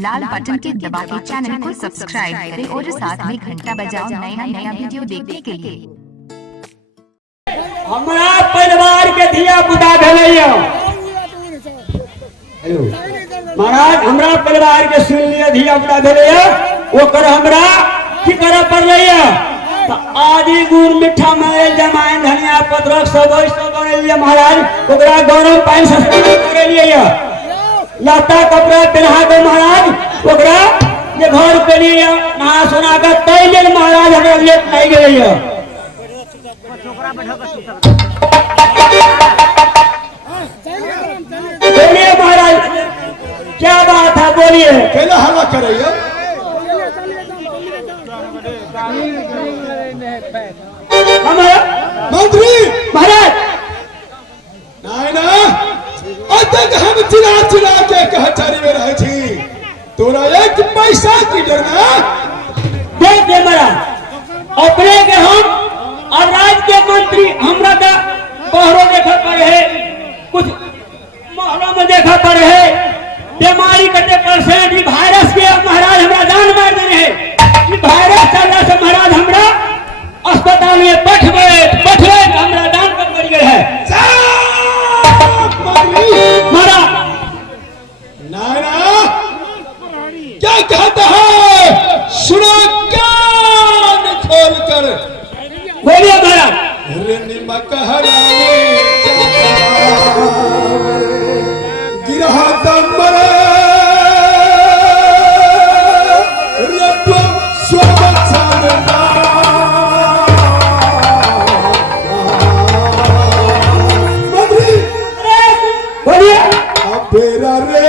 लाल button के दबा के चैनल को सब्सक्राइब करें और साथ में घंटा बजाओ नया वीडियो देखने के लिए। हमारा परिवार के धिया पुता भेलैया महाराज, हमरा परिवार के सुन लिया धिया पुता भेलैया ओकर हमरा की करे पड़लैया। तो आदि गुड़ मीठा में जमाइन धनिया पत्रक सब बनेलिए महाराज, ओकरा गरम पानी से करेलिए, लत्ता कपड़ा पहना के महाराज ओकरा जे घर पे लिए नहा सुना के तैले महाराज हमरा लेट नहीं गेलैया। बोलिए महाराज क्या बात है, बोलिए। कैला हल्ला करैया मंत्री महाराज? नहीं ना अतक हम चिल्ला चिल्ला के कचहरी में रहे थी, तोरा एक पैसा की डर ना देख दे महाराज, अपने के हम और राज्य के मंत्री हमरा का बहरों देखा पड़े है, कुछ महलों में देखा पड़े है, बीमारी कटे परसेंट वायरस के महाराज हमरा जान मार दे रहे, वायरस चल रहा से महाराज हमरा अस्पताल में बैठे हमरा जान कब मर गए है महाराज। नाना क्या कहता है, सुनो कान खोल कर। बोलिए महाराज। रे निमक हरामी गिरहा दमरे रब स्वागत साधना मंत्री बोलिए। अबेरा रे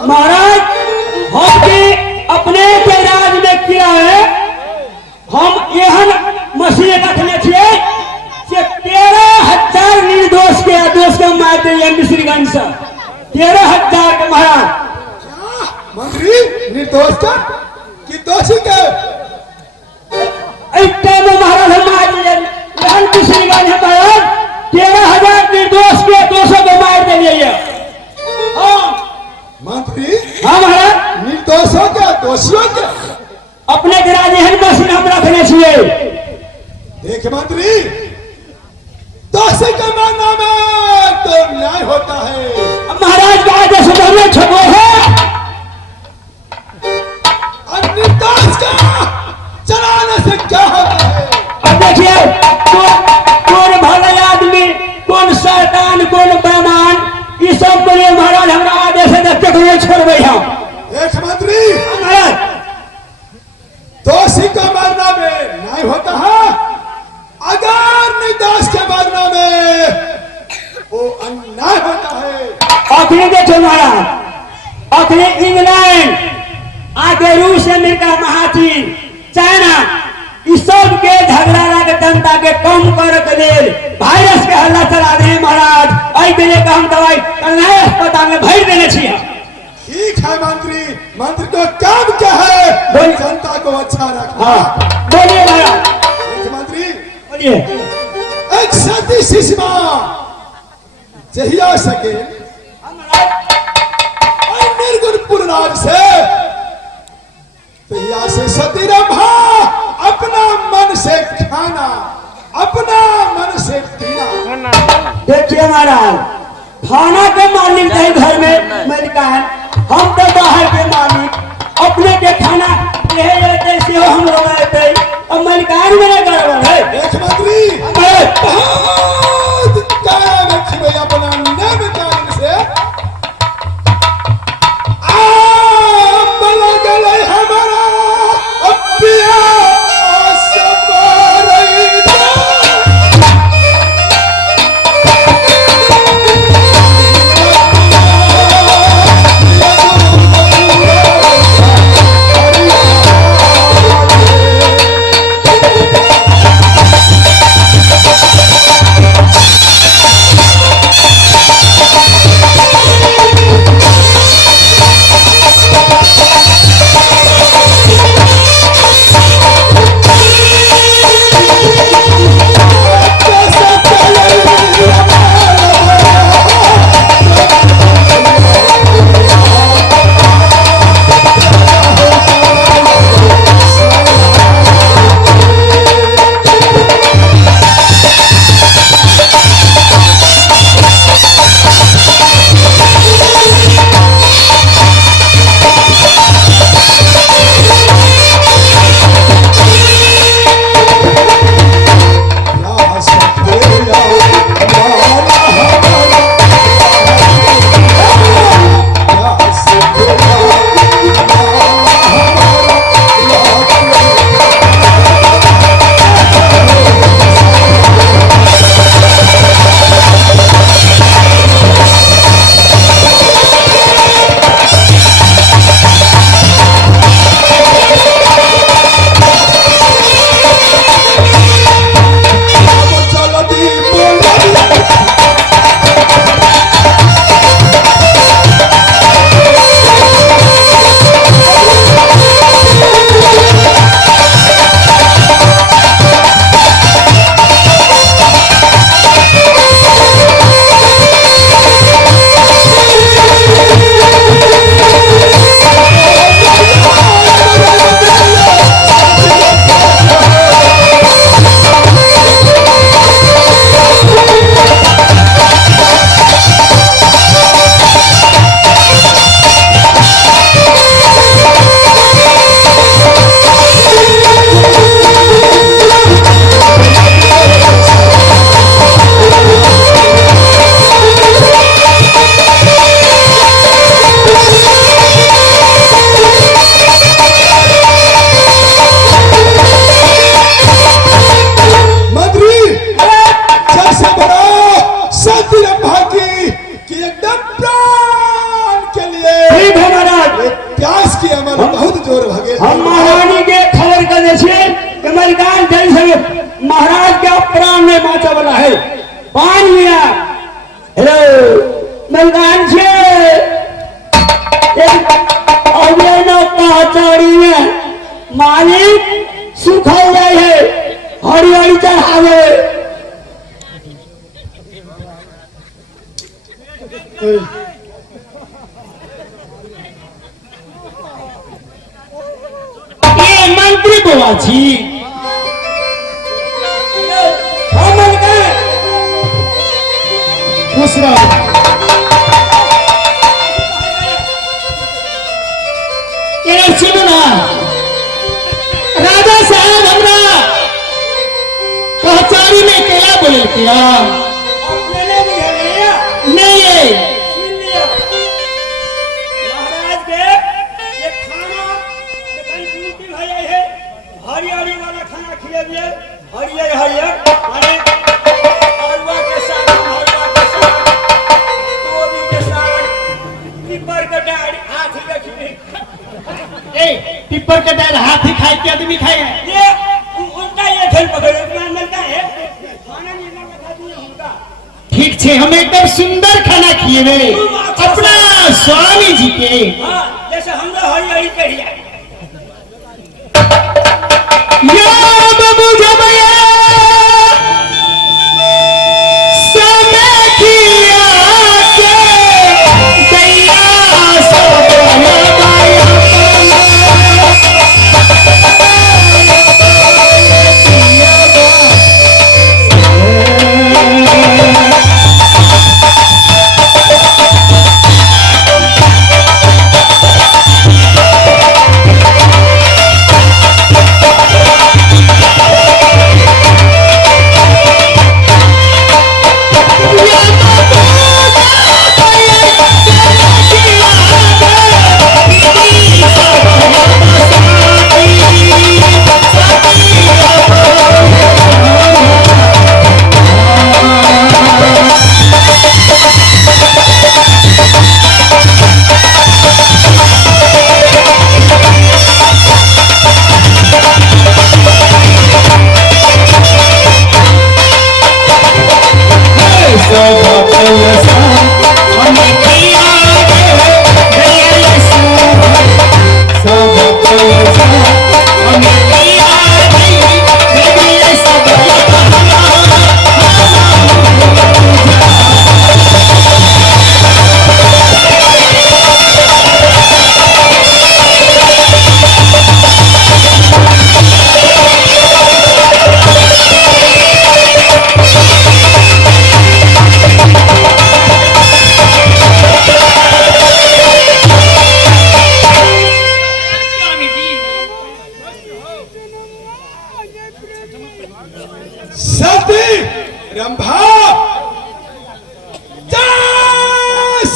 महाराज, हम अपने के राज में किया है, हम एहन मशीन रखने छे 13,000 निर्दोष के दोष के मार दिए मिश्रीगंज से 13,000 के महाराज। मंत्री निर्दोष का कि दोषी का महाराज हम मार दिए मिश्रीगंज महाराज 13,000 निर्दोष के दोषों को मार दिए। मंत्री हाँ महाराज, निर्दोषों के दोषियों के अपने के राज एहन मशीन हम रखने छिए। देख मंत्री, दोषी के मानना में तो न्याय होता है। महाराज का आदेश हमें छपो है और निर्दोष का चलाने से क्या होता है? अब देखिए कौन भले आदमी, कौन शैतान, कौन बेईमान, ये सब को लिए महाराज हमरा आदेश है तक नहीं छोड़बे हम। देख मंत्री, महाराज दोषी को मारना में न्याय होता है, अगर निर्दोष के मारना में वो अन्याय होता है। आखिरी देखो महाराज, आखिरी इंग्लैंड आगे रूस, अमेरिका, महाचीन, चाइना, इस सब के झगड़ा के जनता के कम करे के लिए वायरस के हल्ला चला रहे महाराज। आई देने का हम दवाई कन्हैया अस्पताल में भर देने छिए। ठीक है मंत्री, मंत्री को काम क्या है? जनता को अच्छा रखना। हाँ बोलिए महाराज। मंत्री बोलिए। एक सती शिशुमा जहिया सके निर्गुणपुर राज से तहिया से सती रंभा अपना मन से खाना, अपना मन से पीना। देखिए महाराज, खाना के मालिक है घर में मलिकान, हम तो बाहर के मालिक, अपने के खाना रहे जाते से हम लोग रहते, अब मलिकान मेरे गड़बड़ है। देख मंत्री बहुत काया रखी भैया अपना नाम कान से बला गले हमारा अपिया महाराज के प्राण में बाँचा वाला है। पान मिया हेलो मलकान छे अबे न पहचाड़ी में मालिक सुख हो गए है हरियाली चढ़ावे ये मंत्री बुआ जी दूसरा ये सुनो ना राजा साहब हमरा कचहरी में क्या बोले क्या नहीं महाराज के ये खाना है हरियाली वाला खाना खिला दिए हरियर हरियर माने अरवा के साथ गोभी के साथ पिपर का डाल हाथ ही रखी टिप्पर का डाल हाथ ही खाए के आदमी खाए ये उनका ये खेल पकड़ो इतना मिलता है खाना नहीं बता दिए उनका ठीक छे हम एकदम सुंदर खाना खिएबे अपना स्वामी जी के हां जैसे हम लोग हरियाली कहिया या बाबू जबया समय किया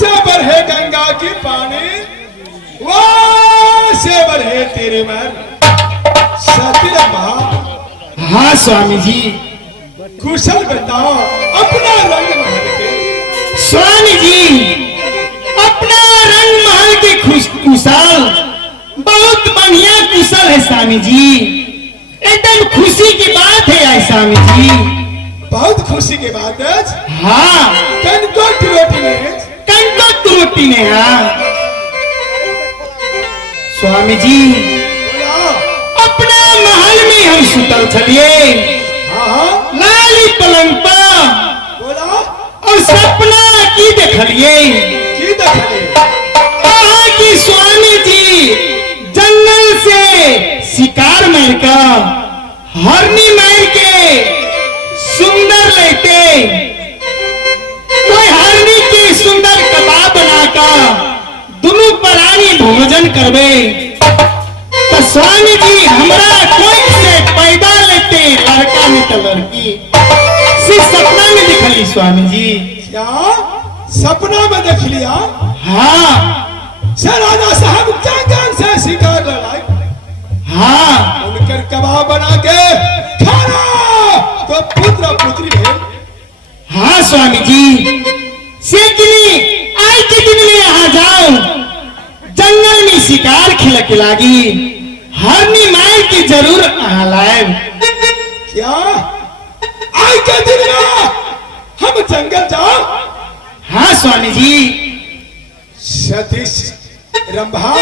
जैसे बरहे गंगा की पानी वैसे बरहे तेरे मन। सती रंभा, हाँ स्वामी जी। कुशल बताओ अपना रंग महल के। स्वामी जी, अपना रंग महल के कुशल बहुत बढ़िया कुशल है स्वामी जी। एकदम खुशी की बात है यार स्वामी जी। बहुत खुशी की बात है। हाँ, कनकोट रोटी में, कंकट रोटी में। हाँ स्वामी जी, बोला। अपना महल में हम सुतल छलिए हाँ लाली पलंग पर, बोला। और सपना की देखलिए की देखली? कहा कि स्वामी जी जंगल से शिकार मार कर, हरनी मार के सुंदर लेते, कोई हरनी की सुंदर कबाब बनाकर दोनों प्राणी भोजन करवे। तो स्वामी जी हमरा कोई से पैदा लेते, लड़का में तो लड़की सी सपना में दिखली स्वामी जी। क्या सपना में देख लिया? हाँ राजा साहब जंगल से शिकार लड़ाई, हाँ उनकर कबाब बना के खाना तो पुत्र पुत्री भेल। हाँ स्वामी जी, सेकनी आज के दिन में यहाँ जाओ, जंगल में शिकार खिलक लागी, हरनी मार की जरूर लाए। क्या आज के दिन में हम जंगल जाओ? हाँ स्वामी जी। सतीश रंभा